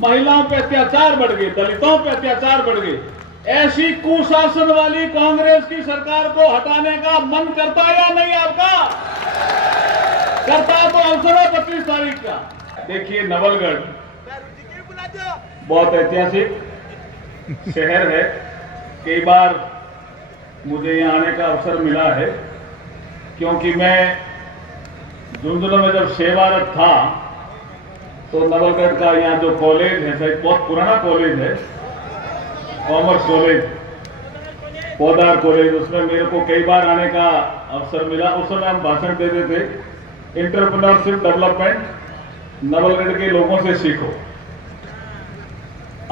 महिलाओं पे अत्याचार बढ़ गए, दलितों पे अत्याचार बढ़ गए। ऐसी कुशासन वाली कांग्रेस की सरकार को हटाने का मन करता है या नहीं आपका? करता तो अवसर है 25 तारीख का। देखिए, नवलगढ़ बहुत ऐतिहासिक शहर है। कई बार मुझे यहाँ आने का अवसर मिला है, क्योंकि मैं झुंझुनू में जब सेवारत था तो नवलगढ़ का यहाँ जो कॉलेज है, शायद बहुत पुराना कॉलेज है, कॉमर्स कॉलेज, पौधार कॉलेज, उसमें मेरे को कई बार आने का अवसर मिला। उस समय हम भाषण देते थे, एंटरप्रेन्योरशिप डेवलपमेंट नवलगढ़ के लोगों से सीखो।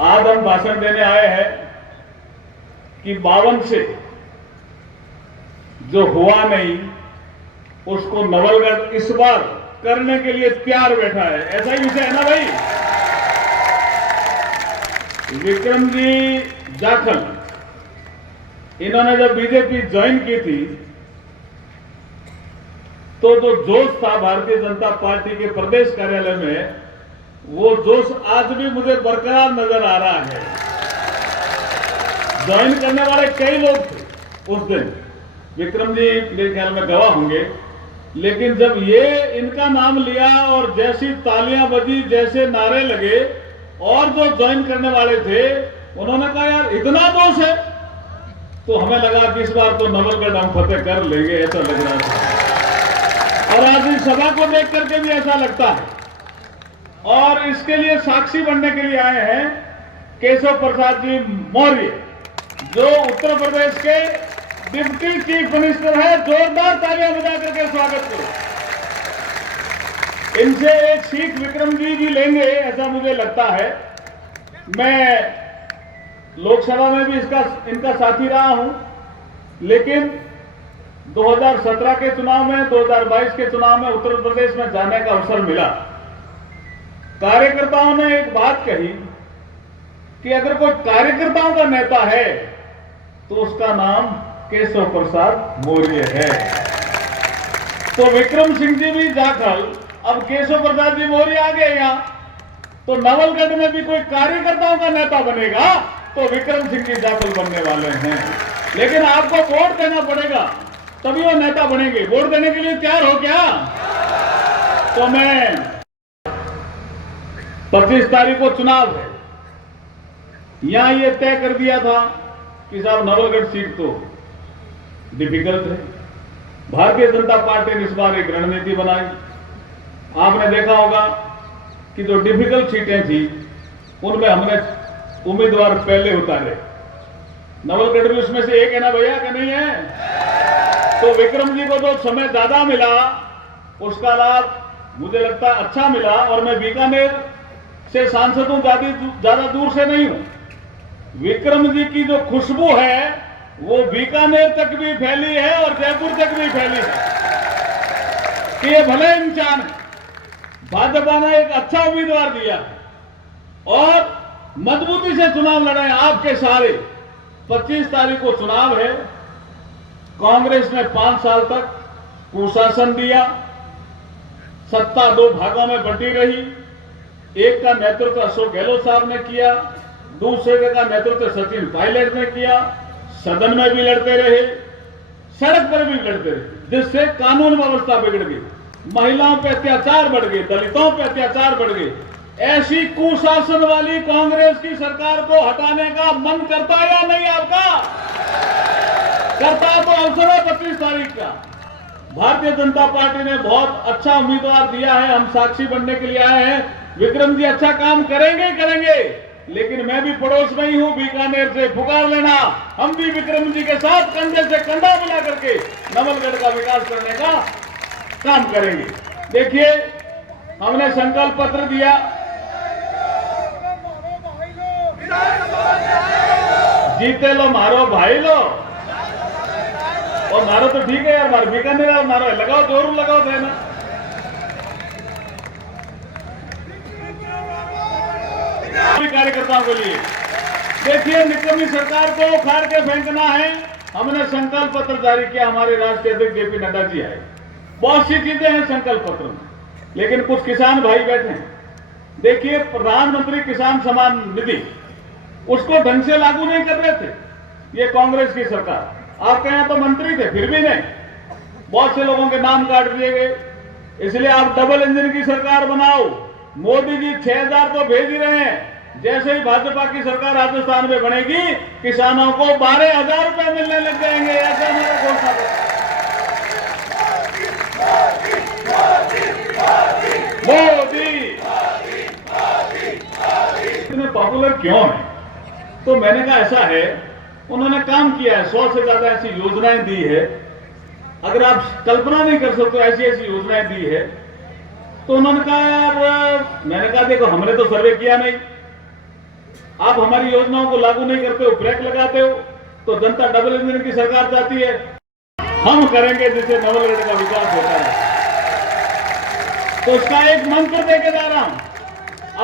आज हम भाषण देने आए हैं कि 52 से जो हुआ नहीं उसको नवलगढ़ इस बार करने के लिए तैयार बैठा है। ऐसा ही विषय है ना भाई? विक्रम जी जाखल, इन्होंने जब बीजेपी ज्वाइन की थी तो जो जोश था भारतीय जनता पार्टी के प्रदेश कार्यालय में, वो जोश आज भी मुझे बरकरार नजर आ रहा है। ज्वाइन करने वाले कई लोग थे उस दिन, विक्रम जी मेरे ख्याल में गवाह होंगे, लेकिन जब ये इनका नाम लिया और जैसी तालियां बजी, जैसे नारे लगे, और जो ज्वाइन करने वाले थे उन्होंने कहा यार इतना जोश है, तो हमें लगा कि इस बार तो नवलगढ़ हम फतेह कर लेंगे, ऐसा लग रहा था। और आज इस सभा को देख करके भी ऐसा लगता है। और इसके लिए साक्षी बनने के लिए आए हैं केशव प्रसाद जी मौर्य, जो उत्तर प्रदेश के डिप्टी चीफ मिनिस्टर है। जोरदार तालियां बजा करके स्वागत करो। इनसे एक सीख विक्रम जी भी लेंगे, ऐसा मुझे लगता है। मैं लोकसभा में भी इनका साथी रहा हूं, लेकिन 2017 के चुनाव में, 2022 के चुनाव में उत्तर प्रदेश में जाने का अवसर मिला। कार्यकर्ताओं ने एक बात कही कि अगर कोई कार्यकर्ताओं का नेता है तो उसका नाम केशव प्रसाद मौर्य है। तो विक्रम सिंह जी भी जाखल, अब केशव प्रसाद जी मौर्य आ गए यहाँ, तो नवलगढ़ में भी कोई कार्यकर्ताओं का नेता बनेगा तो विक्रम सिंह जी जाखल बनने वाले हैं। लेकिन आपको वोट देना पड़ेगा, तभी वो नेता बनेंगे। वोट देने के लिए तैयार हो क्या? तो मैं 25 तारीख को चुनाव है, यहां ये तय कर दिया था कि साहब नवलगढ़ सीट तो डिफिकल्ट है। भारतीय जनता पार्टी ने इस बार एक रणनीति बनाई। आपने देखा होगा कि जो डिफिकल्ट सीटें थी उनमें हमने उम्मीदवार पहले उतारे। नवलगढ़ भी उसमें से एक है ना भैया, कि नहीं है? तो विक्रम जी को जो समय ज्यादा मिला उसका लाभ मुझे लगता है अच्छा मिला। और मैं बीकानेर से सांसद हूं, ज्यादा दूर से नहीं हूं। विक्रम जी की जो खुशबू है वो बीकानेर तक भी फैली है और जयपुर तक भी फैली है कि ये भले इंसान है। भाजपा ने एक अच्छा उम्मीदवार दिया और मजबूती से चुनाव लड़ाए आपके सारे। 25 तारीख को चुनाव है। कांग्रेस ने 5 साल तक कुशासन दिया, सत्ता 2 भागों में बंटी रही। एक का नेतृत्व अशोक गहलोत साहब ने किया, दूसरे का नेतृत्व सचिन पायलट ने किया। सदन में भी लड़ते रहे, सड़क पर भी लड़ते रहे, जिससे कानून व्यवस्था बिगड़ गई, महिलाओं पे अत्याचार बढ़ गए, दलितों पे अत्याचार बढ़ गए। ऐसी कुशासन वाली कांग्रेस की सरकार को हटाने का मन करता है या नहीं आपका? करता तो अवसर है 25 तारीख का। भारतीय जनता पार्टी ने बहुत अच्छा उम्मीदवार दिया है, हम साक्षी बनने के लिए आए हैं। विक्रम जी अच्छा काम करेंगे, लेकिन मैं भी पड़ोस में ही हूं, बीकानेर से पुकार लेना, हम भी विक्रम जी के साथ कंधे से कंधा मिला करके नवलगढ़ का विकास करने का काम करेंगे। देखिए, हमने संकल्प पत्र दिया, जीते लो मारो भाई लो, और मारो तो ठीक है यार, मारो बीकानेर और मारो, लगाओ जोर लगाओ थे ना। कार्यकर्ताओं के लिए देखिए, निकम्मी सरकार को उखाड़ के फेंकना है। हमने संकल्प पत्र जारी किया, हमारे राष्ट्रीय अध्यक्ष जेपी नड्डा जी आए। बहुत सी चीजें हैं संकल्प पत्र में, लेकिन कुछ किसान भाई बैठे हैं देखिए, प्रधानमंत्री किसान सम्मान निधि उसको ढंग से लागू नहीं कर रहे थे ये कांग्रेस की सरकार। आपके यहां तो मंत्री थे, फिर भी नहीं, बहुत से लोगों के नाम काट दिए गए। इसलिए आप डबल इंजन की सरकार बनाओ। मोदी जी 6,000 तो भेज ही रहे हैं। जैसे ही भाजपा की सरकार राजस्थान में बनेगी, किसानों को 12,000 रुपए मिलने लग जाएंगे। ऐसा मेरा घोषणा मोदी इतने पॉपुलर क्यों है? तो मैंने कहा ऐसा है, उन्होंने काम किया है, 100 से ज्यादा ऐसी योजनाएं दी है। अगर आप कल्पना नहीं कर सकते ऐसी ऐसी योजनाएं दी है, तो उन्होंने कहा यार, मैंने कहा देखो हमने तो सर्वे किया नहीं, आप हमारी योजनाओं को लागू नहीं करते हो, ब्रेक लगाते हो, तो जनता डबल इंजन की सरकार चाहती है। हम करेंगे जिससे नवलगढ़ का विकास होता है। तो इसका एक मंत्र देके जा रहा हूं,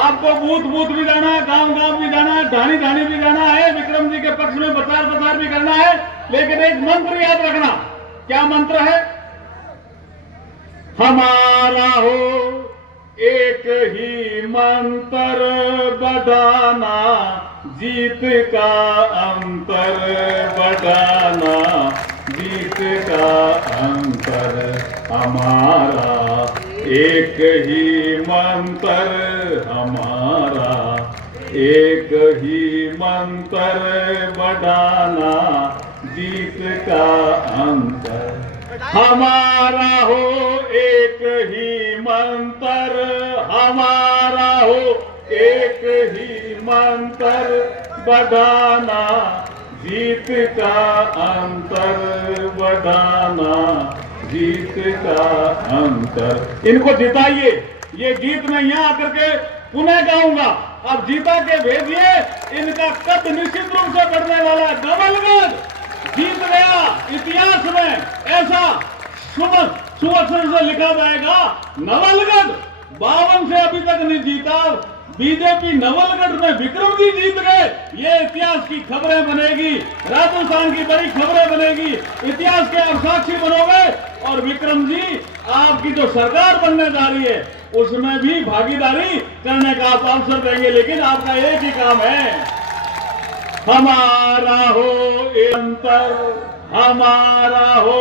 आपको बूथ बूथ भी जाना है, गांव गांव भी जाना है, ढाणी ढाणी भी जाना है, विक्रम जी के पक्ष में प्रचार प्रसार भी करना है, लेकिन एक मंत्र याद रखना। क्या मंत्र है? हमारा हो एक ही मंत्र, बढ़ाना जीत का अंतर, बढ़ाना जीत का अंतर। हमारा एक ही मंत्र, हमारा एक ही मंत्र, बढ़ाना जीत का अंतर। हमारा हो एक ही मंत्र, हमारा हो एक ही मंत्र, बढ़ाना जीत का अंतर, बढ़ाना जीत का अंतर। इनको जिताइए। ये गीत मैं यहां आकर के पुनः गाऊंगा। अब जीता के भेजिए, इनका कद निश्चित रूप से बढ़ने वाला है। नवलगढ़ जीत गया, इतिहास में ऐसा सुअक्षर से लिखा जाएगा। नवलगढ़ 52 से अभी तक नहीं जीता, बीजेपी नवलगढ़ में विक्रम जी जीत गए। ये इतिहास की खबरें बनेगी, राजस्थान की बड़ी खबरें बनेगी, इतिहास के आप साक्षी बनोगे। और विक्रम जी आपकी जो सरकार बनने जा रही है उसमें भी भागीदारी करने का आप अवसर देंगे, लेकिन आपका एक ही काम है, हमारा हो एक अंतर, हमारा हो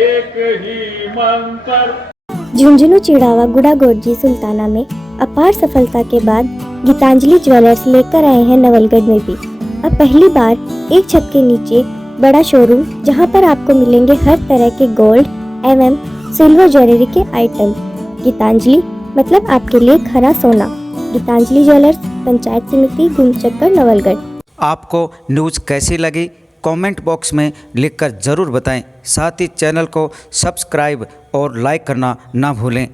एक ही मंत्र। झुंझुनू, चिड़ावा, गुड़ागोड़जी, सुल्ताना में अपार सफलता के बाद गीतांजलि ज्वेलर्स लेकर आए हैं नवलगढ़ में भी अब पहली बार एक छत के नीचे बड़ा शोरूम, जहां पर आपको मिलेंगे हर तरह के गोल्ड एवं सिल्वर ज्वेलरी के आइटम। गीतांजलि मतलब आपके लिए खरा सोना। गीतांजलि ज्वेलर्स, पंचायत समिति, गुमचक्कर, नवलगढ़। आपको न्यूज़ कैसी लगी कमेंट बॉक्स में लिखकर ज़रूर बताएं। साथ ही चैनल को सब्सक्राइब और लाइक करना ना भूलें।